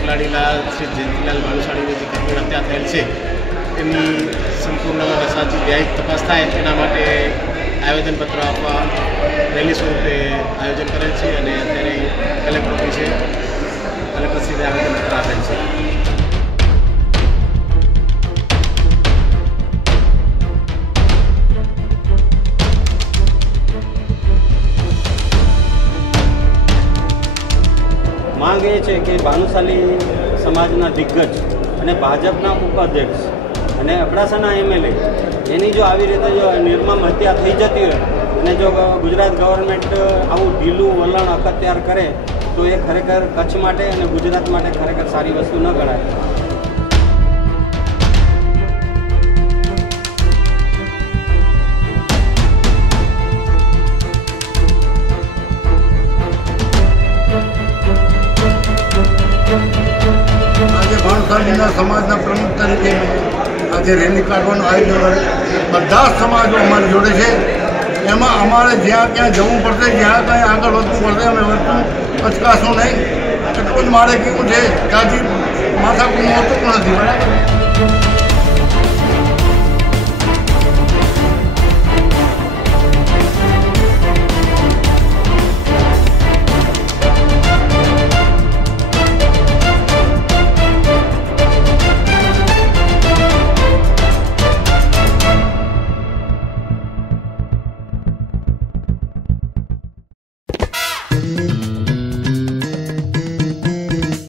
લોકલાડીલા શ્રી જયંતિલાલ ભાનુશાળીની જે કથિત હત્યા થયેલ છે એની સંપૂર્ણ અને સાચી ન્યાયિક તપાસ થાય એના માટે આવેદનપત્ર આપવા રેલી સ્વરૂપે આયોજન કરેલ છે અને અત્યારે કલેક્ટરશ્રીને આવેદનપત્ર આપેલ છે. માંગ એ છે કે ભાનુશાલી સમાજના દિગ્ગજ અને ભાજપના ઉપાધ્યક્ષ અને અબડાસાના એમએલએ એની જો આવી રીતે જો નિર્મમ હત્યા થઈ જતી હોય અને જો ગુજરાત ગવર્મેન્ટ આવું ઢીલું વલણ અખત્યાર કરે તો એ ખરેખર કચ્છ માટે અને ગુજરાત માટે ખરેખર સારી વસ્તુ ન ગણાય. ભાનુશાલીના સમાજના પ્રમુખ તરીકે આજે રેલી કાઢવાનું આયોજન બધા જ સમાજો અમારી જોડે છે. એમાં અમારે જ્યાં ક્યાં જવું પડશે, જ્યાં કાંઈ આગળ વધવું પડશે અમે વધતું અચકાશું નહીં. એટલું જ મારે કેવું છે કે આજે માથાકૂટનું હોતું પણ નથી.